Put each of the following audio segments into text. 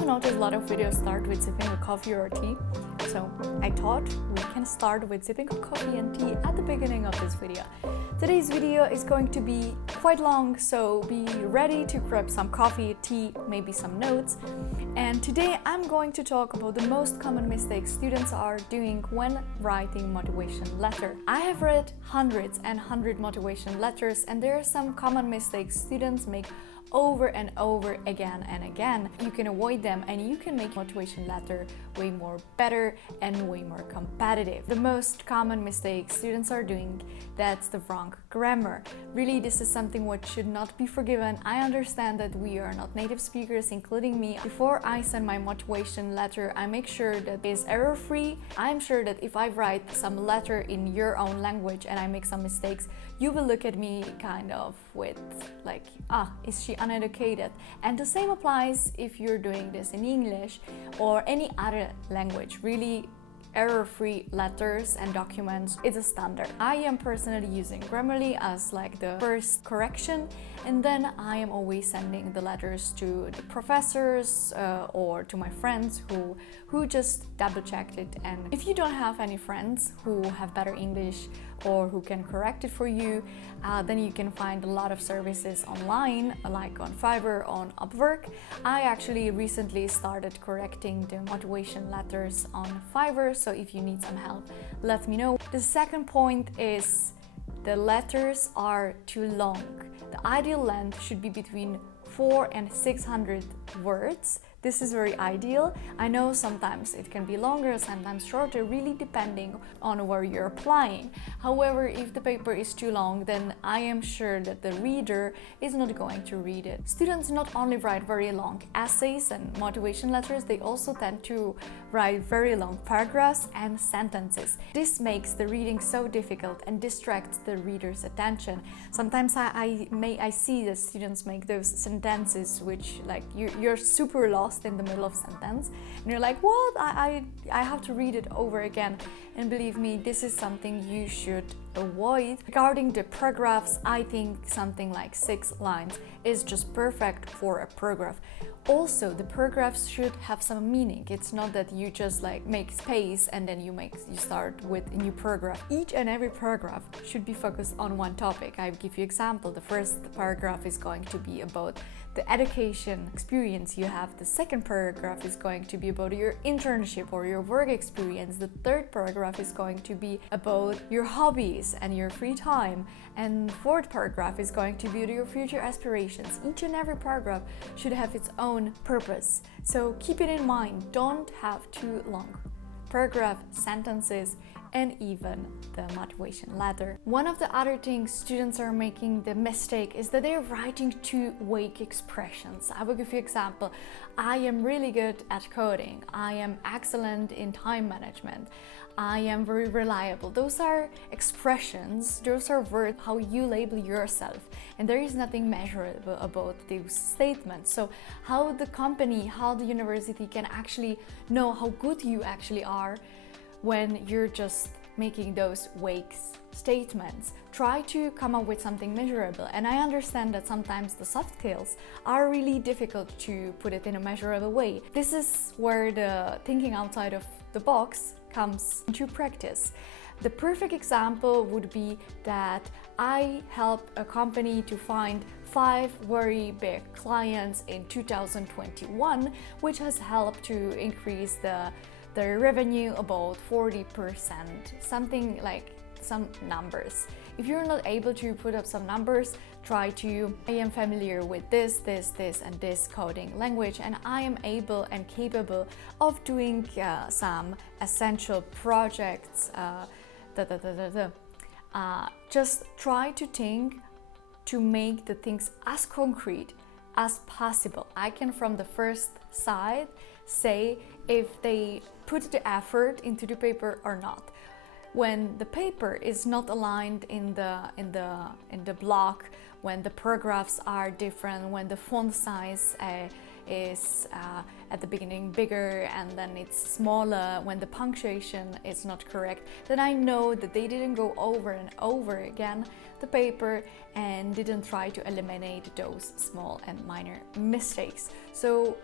have noticed a lot of videos start with sipping a coffee or tea, so I thought we can start with sipping a coffee and tea at the beginning of this video. Today's video is going to be quite long, so be ready to grab some coffee, tea, maybe some notes. And today I'm going to talk about the most common mistakes students are doing when writing motivation letter. I have read hundreds and hundred motivation letters, and there are some common mistakes students make over and over again and again. You can avoid them and you can make motivation letter way more better and way more competitive. The most common mistake students are doing, that's the wrong grammar. Really, this is something what should not be forgiven. I understand that we are not native speakers, including me. Before I send my motivation letter, I make sure that it is error-free. I'm sure that if I write some letter in your own language and I make some mistakes, you will look at me kind of with like, is she uneducated? And the same applies if you're doing this in English or any other language. Really, error-free letters and documents is a standard. I am personally using Grammarly as like the first correction, and then I am always sending the letters to the professors or to my friends who just double checked it. And if you don't have any friends who have better English or who can correct it for you, then you can find a lot of services online, like on Fiverr, on Upwork. I actually recently started correcting the motivation letters on Fiverr, so if you need some help, let me know. The second point is the letters are too long. The ideal length should be between 400 and 600 words. This is very ideal. I know sometimes it can be longer, sometimes shorter, really depending on where you're applying. However, if the paper is too long, then I am sure that the reader is not going to read it. Students not only write very long essays and motivation letters, they also tend to write very long paragraphs and sentences. This makes the reading so difficult and distracts the reader's attention. Sometimes I see that students make those sentences which like you're super lost in the middle of sentence and you're like, what? I have to read it over again. And believe me, this is something you should avoid. Regarding the paragraphs, I think something like 6 lines is just perfect for a paragraph. Also, the paragraphs should have some meaning. It's not that you just like make space and then you start with a new paragraph. Each and every paragraph should be focused on one topic. I give you example. The first paragraph is going to be about the education experience you have. The second paragraph is going to be about your internship or your work experience. The third paragraph is going to be about your hobbies and your free time. And fourth paragraph is going to be your future aspirations. Each and every paragraph should have its own purpose. So keep it in mind, don't have too long paragraph, sentences, and even the motivation letter. One of the other things students are making the mistake is that they're writing too vague expressions. I will give you an example. I am really good at coding. I am excellent in time management. I am very reliable. Those are expressions, those are words, how you label yourself. And there is nothing measurable about these statements. So how the company, how the university can actually know how good you actually are when you're just making those vague statements. Try to come up with something measurable. And I understand that sometimes the soft skills are really difficult to put it in a measurable way. This is where the thinking outside of the box comes into practice. The perfect example would be that I helped a company to find 5 very big clients in 2021, which has helped to increase their revenue about 40%, something like some numbers. If you're not able to put up some numbers, try to, I am familiar with this, and this coding language, and I am able and capable of doing some essential projects. Just try to think to make the things as concrete as possible. I can from the first side say if they put the effort into the paper or not. When the paper is not aligned in the block, when the paragraphs are different, when the font size is at the beginning bigger and then it's smaller, when the punctuation is not correct, then I know that they didn't go over and over again the paper and didn't try to eliminate those small and minor mistakes. So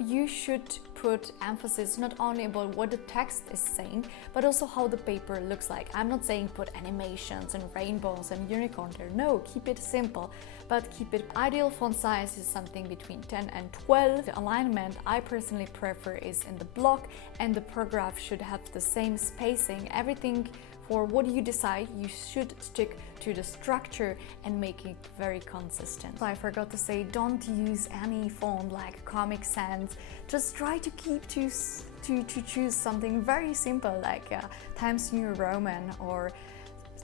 you should put emphasis not only about what the text is saying, but also how the paper looks like. I'm not saying put animations and rainbows and unicorn there. No, keep it simple, but keep it. Ideal font size is something between 10 and 12. The alignment I personally prefer is in the block, and the paragraph should have the same spacing. Everything for what you decide, you should stick to the structure and make it very consistent. So I forgot to say, don't use any font like Comic Sans. Just try to keep to choose something very simple like Times New Roman, or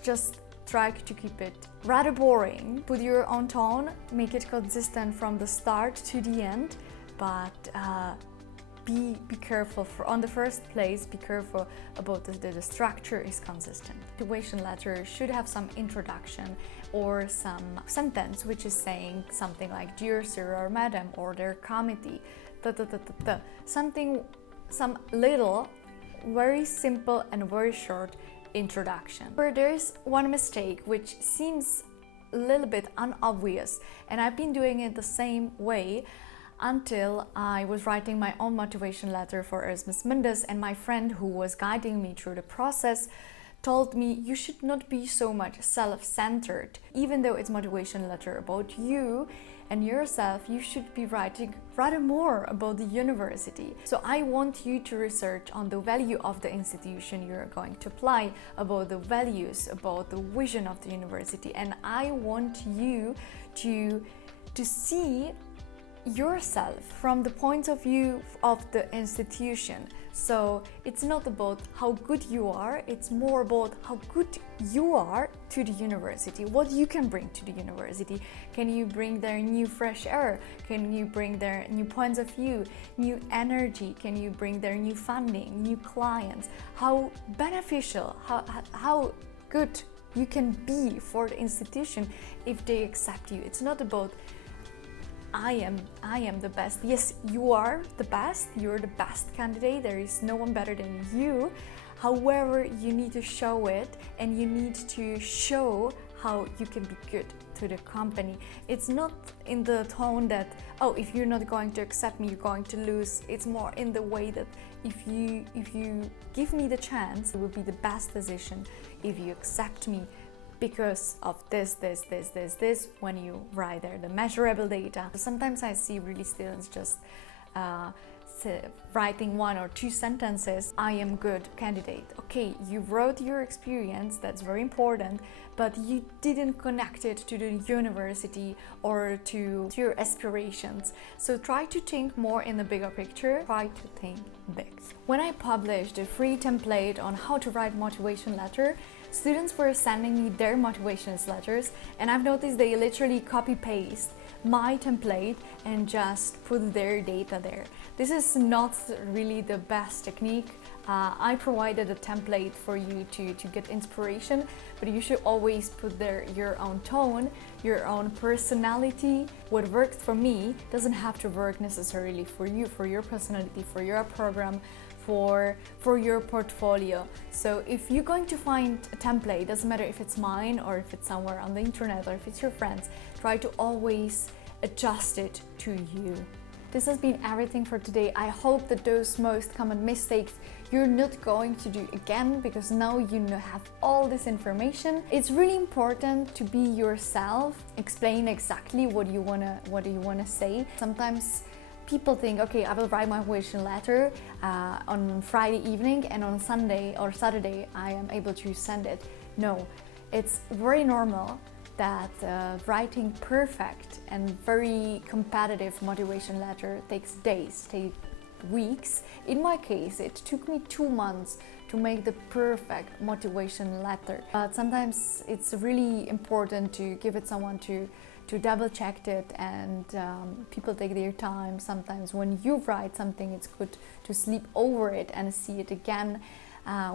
just try to keep it rather boring. Put your own tone, make it consistent from the start to the end, but be careful. On the first place, be careful about the structure is consistent. Motivation letter should have some introduction or some sentence which is saying something like "Dear Sir or Madam" or "Dear Committee," something, some little, very simple and very short introduction. Where there's one mistake which seems a little bit unobvious, and I've been doing it the same way until I was writing my own motivation letter for Erasmus Mundus, and my friend who was guiding me through the process told me you should not be so much self-centered. Even though it's motivation letter about you and yourself, you should be writing rather more about the university. So I want you to research on the value of the institution you're going to apply, about the values, about the vision of the university, and I want you to see yourself from the point of view of the institution. So it's not about how good you are, it's more about how good you are to the university, what you can bring to the university. Can you bring their new fresh air? Can you bring their new points of view, new energy? Can you bring their new funding, new clients? How beneficial, how good you can be for the institution if they accept you. It's not about I am the best. Yes, you are the best. You're the best candidate. There is no one better than you. However, you need to show it, and you need to show how you can be good to the company. It's not in the tone that, oh, if you're not going to accept me, you're going to lose. It's more in the way that if you give me the chance, it will be the best decision if you accept me, because of this, when you write there the measurable data. Sometimes I see really students just writing one or two sentences, I am good candidate. Okay, you wrote your experience, that's very important, but you didn't connect it to the university or to your aspirations. So try to think more in the bigger picture, try to think big. When I published a free template on how to write motivation letter, students were sending me their motivation letters, and I've noticed they literally copy-paste my template and just put their data there. This is not really the best technique. I provided a template for you to get inspiration, but you should always put there your own tone, your own personality. What worked for me doesn't have to work necessarily for you, for your personality, for your program, for your portfolio. So if you're going to find a template, doesn't matter if it's mine or if it's somewhere on the internet or if it's your friends, try to always adjust it to you. This has been everything for today. I hope that those most common mistakes you're not going to do again, because now you have all this information. It's really important to be yourself, explain exactly what you wanna say. Sometimes people think, okay, I will write my motivation letter on Friday evening, and on Sunday or Saturday I am able to send it. No, it's very normal that writing perfect and very competitive motivation letter takes days, takes weeks. In my case, it took me 2 months to make the perfect motivation letter. But sometimes it's really important to give it someone to double check it, and people take their time. Sometimes when you write something, it's good to sleep over it and see it again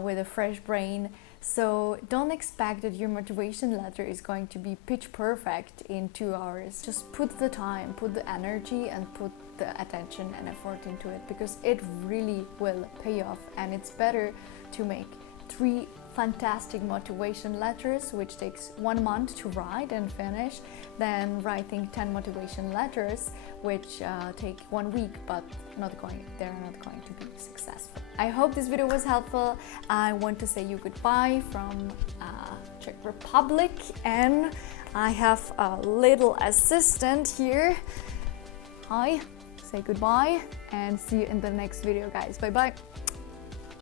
with a fresh brain. So don't expect that your motivation letter is going to be pitch perfect in 2 hours. Just put the time, put the energy, and put the attention and effort into it, because it really will pay off. And it's better to make 3, fantastic motivation letters, which takes 1 month to write and finish, than writing 10 motivation letters, which take 1 week, but they're not going to be successful. I hope this video was helpful. I want to say you goodbye from Czech Republic, and I have a little assistant here. Hi, say goodbye and see you in the next video, guys. Bye bye.